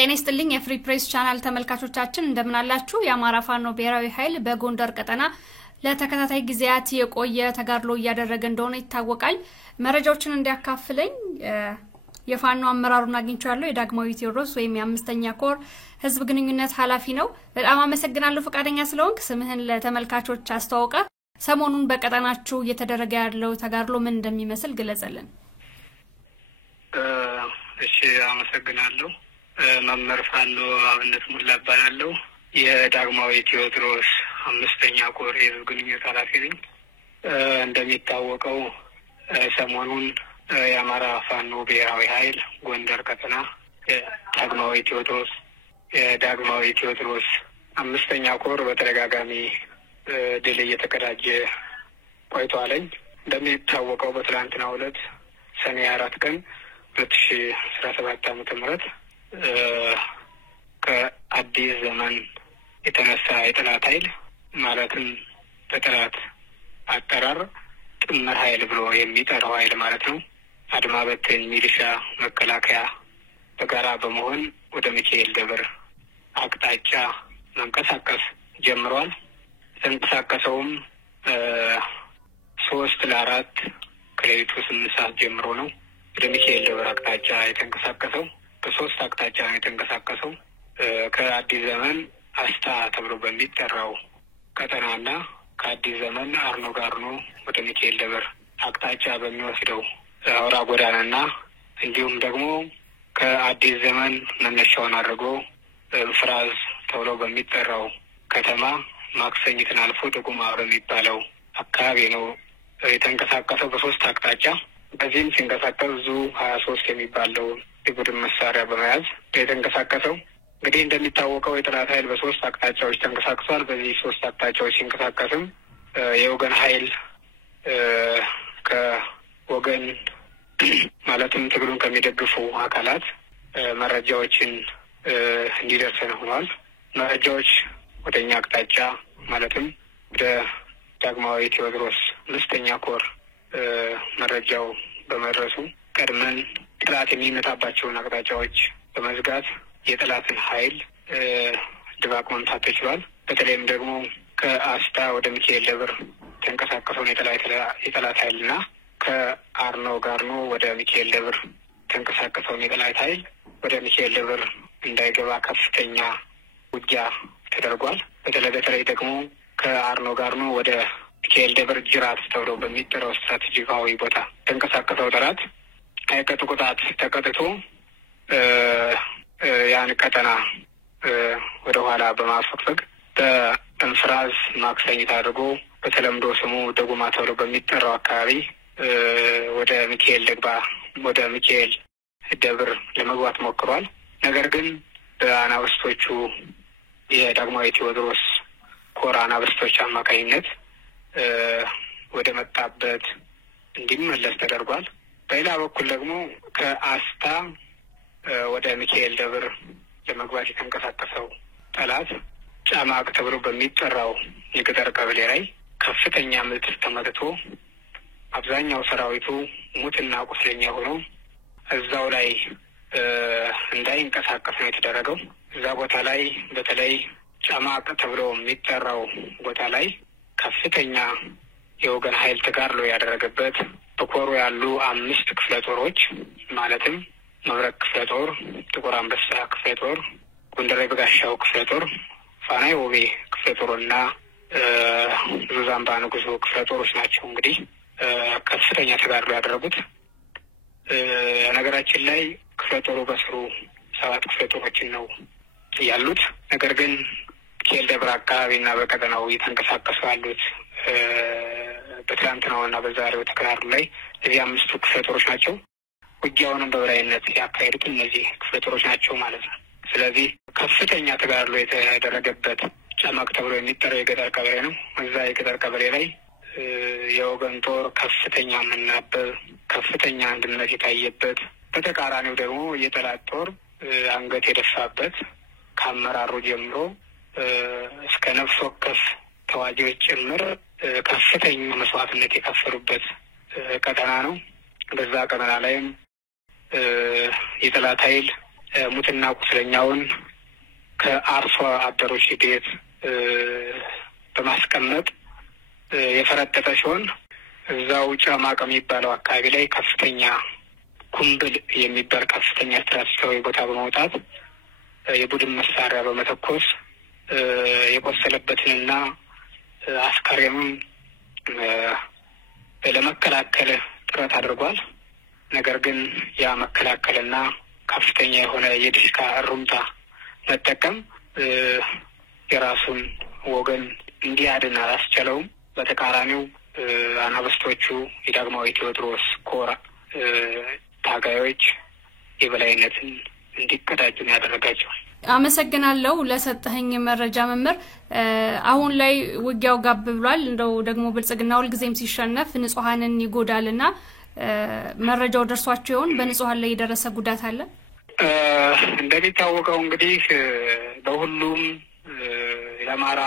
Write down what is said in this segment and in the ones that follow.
ጤና ይስጥልኝ የፍሪ ፕሬስ ቻናል ተመልካቾቻችን እንደምን አላችሁ? የአማራ ፋኖ ብሔራዊ ኃይል በጎንደር ቀጠና ለተከታታይ ጊዜያት የቆየ ተጋድሎ እያደረገ እንደሆነ ይታወቃል። መረጃዎችን እንዲያካፍለኝ የፋኖ አመራሩን አግኝቻለሁ። የዳግማዊ ቴዎድሮስ ወይም የአምስተኛ ኮር ህዝብ ግንኙነት ኃላፊ ነው። በጣም አመሰግናለሁ ፈቃደኛ ስለሆንክ። ስምህን ለተመልካቾች አስተዋውቀ ሰሞኑን በቀጠናችሁ እየተደረገ ያለው ተጋድሎ ምን እንደሚመስል ግለጽልን። እሺ አመሰግናለሁ። መምህር ፋኖ አብነት ሙላ እባላለሁ። የዳግማዊ ቴዎድሮስ አምስተኛ ኮር የህዝብ ግንኙነት ኃላፊ ነኝ። እንደሚታወቀው ሰሞኑን የአማራ ፋኖ ብሔራዊ ኃይል ጎንደር ቀጠና የዳግማዊ ቴዎድሮስ አምስተኛ ኮር በተደጋጋሚ ድል እየተቀዳጀ ቆይቷል። እንደሚታወቀው በትላንትናው ዕለት ሰኔ 4 ቀን 2017 ዓ.ም ከአዲስ ዘመን የተነሳ የጠላት ኃይል ማለትም በጠላት አጠራር ጥምር ኃይል ብሎ የሚጠራው ኃይል ማለት ነው አድማ በተኝ ሚሊሻ መከላከያ በጋራ በመሆን ወደ ሚካኤል ደብር አቅጣጫ መንቀሳቀስ ጀምሯል። ተንቀሳቀሰውም 3 ለ4 ከሌሊቱ 8 ሰዓት ጀምሮ ነው ወደ ሚካኤል ደብር አቅጣጫ የተንቀሳቀሰው። በሶስት አቅጣጫ ነው የተንቀሳቀሰው። ከአዲስ ዘመን አስታ ተብሎ በሚጠራው ቀጠናና ከአዲስ ዘመን አርኖ ጋርኖ ወደ ሚካኤል ደብር አቅጣጫ በሚወስደው አውራ ጎዳናና እንዲሁም ደግሞ ከአዲስ ዘመን መነሻውን አድርጎ ፍራዝ ተብሎ በሚጠራው ከተማ ማክሰኝትን አልፎ ደጉማ በሚባለው አካባቢ ነው የተንቀሳቀሰው በሶስት አቅጣጫ። በዚህም ሲንቀሳቀስ ዙ 23 የሚባለው የቡድን መሳሪያ በመያዝ የተንቀሳቀሰው። እንግዲህ እንደሚታወቀው የጠላት ኃይል በሶስት አቅጣጫዎች ተንቀሳቅሷል። በዚህ ሶስት አቅጣጫዎች ሲንቀሳቀስም የወገን ኃይል ከወገን ማለትም ትግሉን ከሚደግፉ አካላት መረጃዎችን እንዲደርሰን ሆኗል። መረጃዎች ወደኛ አቅጣጫ ማለትም ወደ ዳግማዊ ቴዎድሮስ አምስተኛ ኮር መረጃው በመድረሱ ቀድመን ጠላት የሚመጣባቸውን አቅጣጫዎች በመዝጋት የጠላትን ኃይል ድባቅ መምታት ተችሏል። በተለይም ደግሞ ከአስታ ወደ ሚካኤል ደብር ተንቀሳቀሰውን የጠላት ኃይልና ከአርኖ ጋርኖ ወደ ሚካኤል ደብር ተንቀሳቀሰውን የጠላት ኃይል ወደ ሚካኤል ደብር እንዳይገባ ከፍተኛ ውጊያ ተደርጓል። በተለይ ደግሞ ከአርኖ ጋርኖ ወደ ሚካኤል ደብር ጅራት ተብሎ በሚጠራው ስትራቴጂካዊ ቦታ ተንቀሳቀሰው ጠላት አይቀጡ ቅጣት ተቀጥቶ ያን ቀጠና ወደ ኋላ በማፈግፈግ በእንፍራዝ ማክሰኝት አድርጎ በተለምዶ ስሙ ደጉማ ተብሎ በሚጠራው አካባቢ ወደ ሚካኤል ደብር ለመግባት ሞክሯል። ነገር ግን በአናብስቶቹ የዳግማዊ ቴዎድሮስ ኮር አናብስቶች አማካኝነት ወደ መጣበት እንዲመለስ ተደርጓል። በሌላ በኩል ደግሞ ከአስታ ወደ ሚካኤል ደብር ለመግባት የተንቀሳቀሰው ጠላት ጫማቅ ተብሎ በሚጠራው የገጠር ቀበሌ ላይ ከፍተኛ ምት ተመትቶ አብዛኛው ሰራዊቱ ሙትና ቁስለኛ ሆኖ እዛው ላይ እንዳይንቀሳቀስ ነው የተደረገው። እዛ ቦታ ላይ በተለይ ጫማቅ ተብሎ የሚጠራው ቦታ ላይ ከፍተኛ የወገን ኃይል ተጋድሎ ያደረገበት በኮሩ ያሉ 5 ክፍለ ጦሮች ማለትም መብረቅ ክፍለ ጦር፣ ጥቁር አንበሳ ክፍለ ጦር፣ ጎንደር በጋሻው ክፍለ ጦር፣ ፋናይ ወቤ ክፍለ ጦርና ዙዛምባ ንጉሱ ክፍለ ጦሮች ናቸው። እንግዲህ ከፍተኛ ተጋድሎ ያደረጉት ነገራችን ላይ ክፍለ ጦሩ በስሩ 7 ክፍለ ጦሮችን ነው ያሉት። ነገር ግን ሚካኤል ደብር አካባቢና በቀጠናው እየተንቀሳቀሱ ያሉት በትላንትናውና በዛሬው ተጋድሎ ላይ እዚህ 5 ክፍለ ጦሮች ናቸው። ውጊያውንም በበላይነት ያካሄዱት እነዚህ ክፍለ ጦሮች ናቸው ማለት ነው። ስለዚህ ከፍተኛ ተጋድሎ የተደረገበት ጫማቅ ተብሎ የሚጠራው የገጠር ቀበሌ ነው። እዛ የገጠር ቀበሌ ላይ የወገን ጦር ከፍተኛ መናበብ፣ ከፍተኛ አንድነት የታየበት፣ በተቃራኒው ደግሞ የጠላት ጦር አንገት የደፋበት ከአመራሩ ጀምሮ እስከ ነፍስ ወከፍ ተዋጊዎች ጭምር ከፍተኛ መስዋዕትነት የከፈሉበት ቀጠና ነው። በዛ ቀጠና ላይም የጠላት ኃይል ሙትና ቁስለኛውን ከአርሶ አደሮች ቤት በማስቀመጥ የፈረጠጠ ሲሆን እዛው ጫማቅ የሚባለው አካባቢ ላይ ከፍተኛ ኩምብል የሚባል ከፍተኛ ስትራቴጂካዊ ቦታ በመውጣት የቡድን መሳሪያ በመተኮስ የቆሰለበትንና አስከሬኑን ለመከላከል ጥረት አድርጓል። ነገር ግን ያ መከላከልና ከፍተኛ የሆነ የዲሽካ እሩምታ መጠቀም የራሱን ወገን እንዲያድን አላስቻለውም። በተቃራኒው አናብስቶቹ የዳግማዊ ቴዎድሮስ ኮር ታጋዮች የበላይነትን እንዲቀዳጁ ነው ያደረጋቸው። አመሰግናለሁ ለሰጠኸኝ መረጃ መምህር። አሁን ላይ ውጊያው ጋብ ብሏል። እንደው ደግሞ ብልጽግና ሁልጊዜም ሲሸነፍ ንጹሃንን ይጎዳልና መረጃው ደርሷቸው ይሆን? በንጹሃን ላይ የደረሰ ጉዳት አለ? እንደሚታወቀው እንግዲህ በሁሉም የአማራ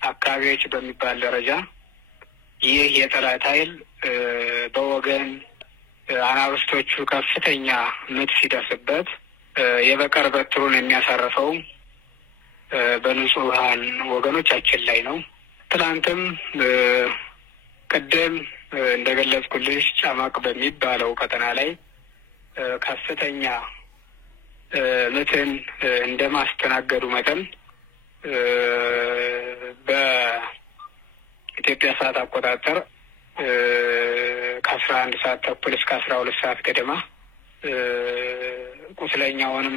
አካባቢዎች በሚባል ደረጃ ይህ የጠላት ኃይል በወገን አናብስቶቹ ከፍተኛ ምት ሲደርስበት የበቀር በትሩን የሚያሳርፈው በንጹሃን ወገኖቻችን ላይ ነው። ትናንትም ቅድም እንደገለጽኩልሽ ጫማቅ በሚባለው ቀጠና ላይ ከፍተኛ ምትን እንደማስተናገዱ መጠን በኢትዮጵያ ሰዓት አቆጣጠር ከ11 ሰዓት ተኩል እስከ 12 ሰዓት ገደማ ቁስለኛውንም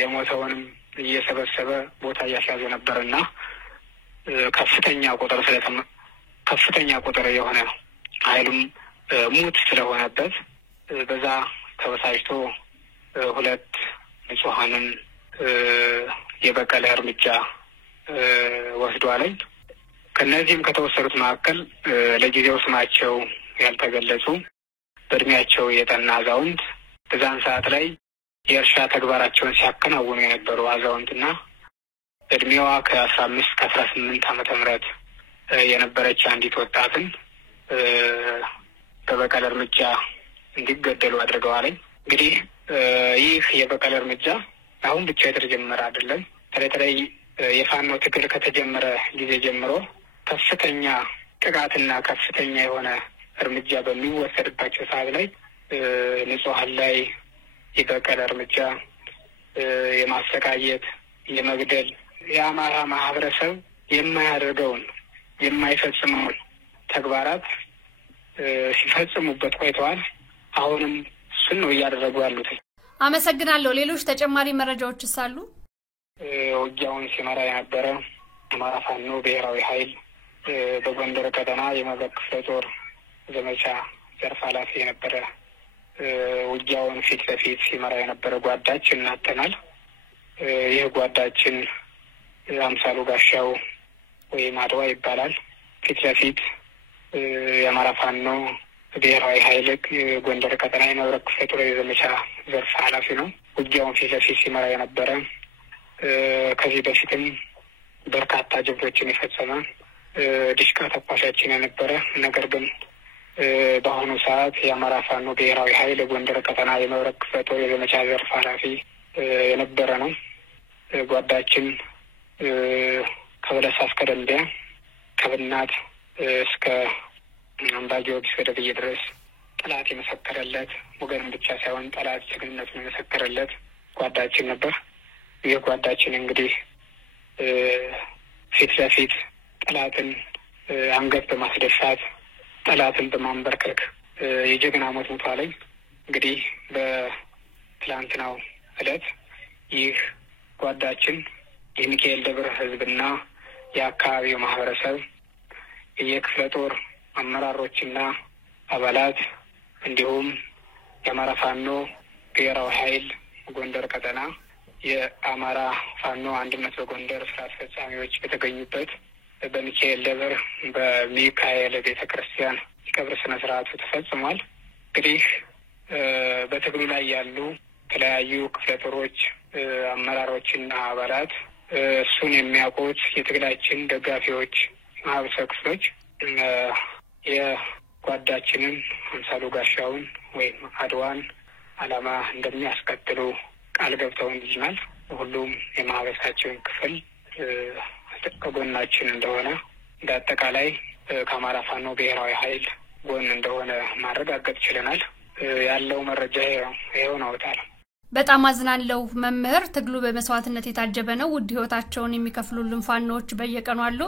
የሞተውንም እየሰበሰበ ቦታ እያስያዘ ነበርና ከፍተኛ ቁጥር የሆነ ኃይሉም ሙት ስለሆነበት በዛ ተበሳጭቶ 2 ንጹሃንን የበቀለ እርምጃ ወስዷል። ከነዚህም ከተወሰዱት መካከል ለጊዜው ስማቸው ያልተገለጹ በእድሜያቸው የጠና አዛውንት በዛን ሰዓት ላይ የእርሻ ተግባራቸውን ሲያከናውኑ የነበሩ አዛውንትና እድሜዋ ከ15 ከ18 ዓመተ ምህረት የነበረች አንዲት ወጣትን በበቀል እርምጃ እንዲገደሉ አድርገዋል። እንግዲህ ይህ የበቀል እርምጃ አሁን ብቻ የተጀመረ አይደለም። በተለይ የፋኖ ትግል ከተጀመረ ጊዜ ጀምሮ ከፍተኛ ጥቃትና ከፍተኛ የሆነ እርምጃ በሚወሰድባቸው ሰዓት ላይ ንጹሃን ላይ የበቀል እርምጃ የማሰቃየት፣ የመግደል የአማራ ማህበረሰብ የማያደርገውን የማይፈጽመውን ተግባራት ሲፈጽሙበት ቆይተዋል። አሁንም እሱን ነው እያደረጉ ያሉት። አመሰግናለሁ። ሌሎች ተጨማሪ መረጃዎችስ አሉ? ውጊያውን ሲመራ የነበረ አማራ ፋኖ ብሔራዊ ኃይል በጎንደር ቀጠና የመብረቅ ክፍለ ጦር ዘመቻ ዘርፍ ኃላፊ የነበረ ውጊያውን ፊት ለፊት ሲመራ የነበረ ጓዳችን እናጠናል። ይህ ጓዳችን አምሳሉ ጋሻው ወይም አድዋ ይባላል። ፊት ለፊት የአማራ ፋኖ ብሔራዊ ኃይል ጎንደር ቀጠና የመብረቅ ክፍለ ጦር የዘመቻ ዘርፍ ኃላፊ ነው። ውጊያውን ፊት ለፊት ሲመራ የነበረ ከዚህ በፊትም በርካታ ጀብዶችን የፈጸመ ዲሽቃ ተኳሻችን የነበረ ነገር ግን በአሁኑ ሰዓት የአማራ ፋኖ ብሔራዊ ኃይል ጎንደር ቀጠና የመብረቅ ክፍለ ጦር የዘመቻ ዘርፍ ኃላፊ የነበረ ነው። ጓዳችን ከበለሳ እስከ ደንቢያ ከብናት እስከ አምባ ጊዮርጊስ ወደብዬ ድረስ ጠላት የመሰከረለት ወገንም ብቻ ሳይሆን ጠላት ጀግንነቱን የመሰከረለት ጓዳችን ነበር። ይህ ጓዳችን እንግዲህ ፊት ለፊት ጠላትን አንገት በማስደፋት ጠላትን በማንበርከክ የጀግና ሞት ሞቷል። እንግዲህ በትላንትናው ዕለት ይህ ጓዳችን የሚካኤል ደብረ ሕዝብና የአካባቢው ማህበረሰብ የክፍለ ጦር አመራሮችና አባላት እንዲሁም የአማራ ፋኖ ብሔራዊ ኃይል ጎንደር ቀጠና የአማራ ፋኖ አንድነት በጎንደር ስራ አስፈጻሚዎች በተገኙበት በሚካኤል ደብር በሚካኤል ቤተ ክርስቲያን የቀብር ስነ ስርዓቱ ተፈጽሟል። እንግዲህ በትግሉ ላይ ያሉ የተለያዩ ክፍለ ጦሮች አመራሮችና አባላት እሱን የሚያውቁት የትግላችን ደጋፊዎች ማህበረሰብ ክፍሎች የጓዳችንን አምሳሉ ጋሻውን ወይም አድዋን ዓላማ እንደሚያስቀጥሉ ቃል ገብተውልናል። ሁሉም የማህበረሰባችን ክፍል ከጎናችን እንደሆነ በአጠቃላይ ከአማራ ፋኖ ብሔራዊ ኃይል ጎን እንደሆነ ማረጋገጥ ችለናል። ያለው መረጃ ይሄው ነው። በጣም አዝናለሁ መምህር። ትግሉ በመስዋዕትነት የታጀበ ነው። ውድ ህይወታቸውን የሚከፍሉልን ፋኖዎች በየቀኑ አሉ።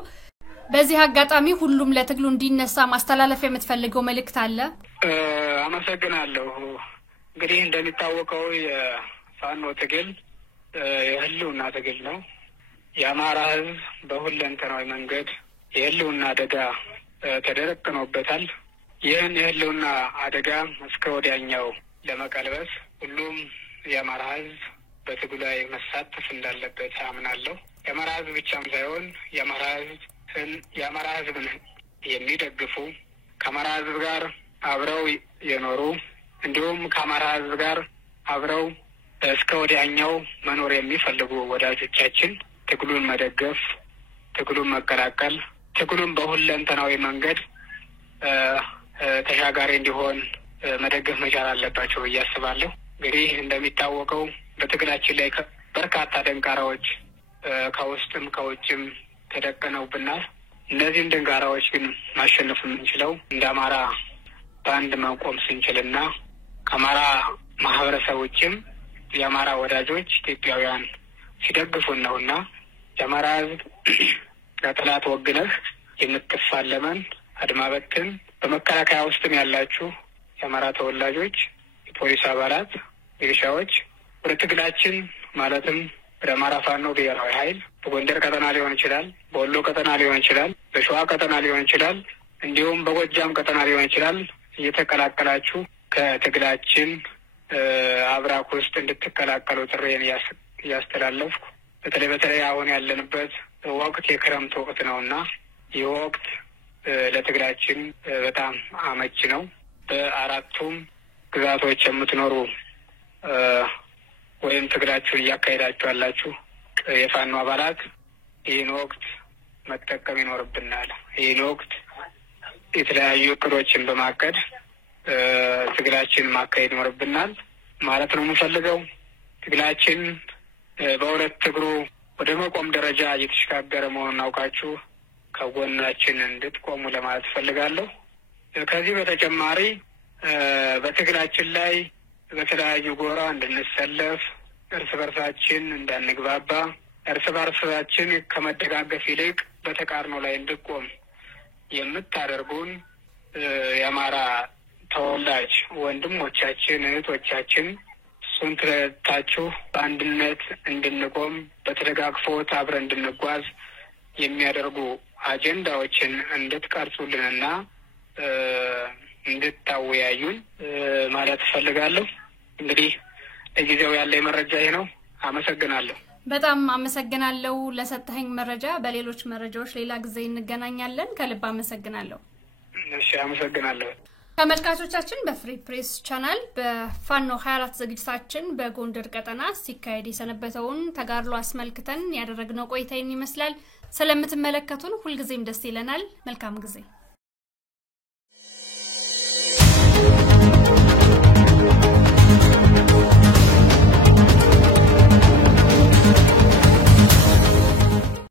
በዚህ አጋጣሚ ሁሉም ለትግሉ እንዲነሳ ማስተላለፍ የምትፈልገው መልእክት አለ? አመሰግናለሁ። እንግዲህ እንደሚታወቀው የፋኖ ትግል የህልውና ትግል ነው። የአማራ ህዝብ በሁለንተናዊ መንገድ የህልውና አደጋ ተደቅኖበታል። ይህን የህልውና አደጋ እስከ ወዲያኛው ለመቀልበስ ሁሉም የአማራ ህዝብ በትግሉ ላይ መሳተፍ እንዳለበት አምናለሁ። የአማራ ህዝብ ብቻም ሳይሆን የአማራ ህዝብን የሚደግፉ ከአማራ ህዝብ ጋር አብረው የኖሩ እንዲሁም ከአማራ ህዝብ ጋር አብረው እስከ ወዲያኛው መኖር የሚፈልጉ ወዳጆቻችን ትግሉን መደገፍ፣ ትግሉን መቀላቀል፣ ትግሉን በሁለንተናዊ መንገድ ተሻጋሪ እንዲሆን መደገፍ መቻል አለባቸው ብዬ አስባለሁ። እንግዲህ እንደሚታወቀው በትግላችን ላይ በርካታ ደንቃራዎች ከውስጥም ከውጭም ተደቅነውብናል። እነዚህን ደንቃራዎች ግን ማሸነፍ የምንችለው እንደ አማራ በአንድ መቆም ስንችልና ከአማራ ማህበረሰብ ውጭም የአማራ ወዳጆች ኢትዮጵያውያን ሲደግፉን ነውና የአማራ ህዝብ ከጠላት ወግነህ የምትፋለመን አድማ በትን በመከላከያ ውስጥም ያላችሁ የአማራ ተወላጆች፣ የፖሊስ አባላት፣ ሚሊሻዎች ወደ ትግላችን ማለትም ወደ አማራ ፋኖ ብሔራዊ ኃይል በጎንደር ቀጠና ሊሆን ይችላል፣ በወሎ ቀጠና ሊሆን ይችላል፣ በሸዋ ቀጠና ሊሆን ይችላል፣ እንዲሁም በጎጃም ቀጠና ሊሆን ይችላል እየተቀላቀላችሁ ከትግላችን አብራክ ውስጥ እንድትቀላቀሉ ጥሬን እያስተላለፍኩ በተለይ አሁን ያለንበት ወቅት የክረምት ወቅት ነውና ይህ ወቅት ለትግላችን በጣም አመች ነው። በአራቱም ግዛቶች የምትኖሩ ወይም ትግላችሁን እያካሄዳችሁ ያላችሁ የፋኖ አባላት ይህን ወቅት መጠቀም ይኖርብናል። ይህን ወቅት የተለያዩ እቅዶችን በማቀድ ትግላችን ማካሄድ ይኖርብናል ማለት ነው የምፈልገው። ትግላችን በሁለት እግሩ ወደ መቆም ደረጃ እየተሸጋገረ መሆኑን አውቃችሁ ከጎናችን እንድትቆሙ ለማለት እፈልጋለሁ። ከዚህ በተጨማሪ በትግላችን ላይ በተለያዩ ጎራ እንድንሰለፍ፣ እርስ በርሳችን እንዳንግባባ፣ እርስ በርሳችን ከመደጋገፍ ይልቅ በተቃርኖ ላይ እንድቆም የምታደርጉን የአማራ ተወላጅ ወንድሞቻችን እህቶቻችን እሱን ተረድታችሁ በአንድነት እንድንቆም በተደጋግፎት አብረን እንድንጓዝ የሚያደርጉ አጀንዳዎችን እንድትቀርጹልንና እንድታወያዩን ማለት እፈልጋለሁ። እንግዲህ ለጊዜው ያለኝ መረጃ ይሄ ነው። አመሰግናለሁ። በጣም አመሰግናለሁ ለሰጠኸኝ መረጃ። በሌሎች መረጃዎች ሌላ ጊዜ እንገናኛለን። ከልብ አመሰግናለሁ። እሺ፣ አመሰግናለሁ። ተመልካቾቻችን በፍሪ ፕሬስ ቻናል በፋኖ 24 ዝግጅታችን በጎንደር ቀጠና ሲካሄድ የሰነበተውን ተጋድሎ አስመልክተን ያደረግነው ቆይታ ይመስላል። ስለምትመለከቱን ሁልጊዜም ደስ ይለናል። መልካም ጊዜ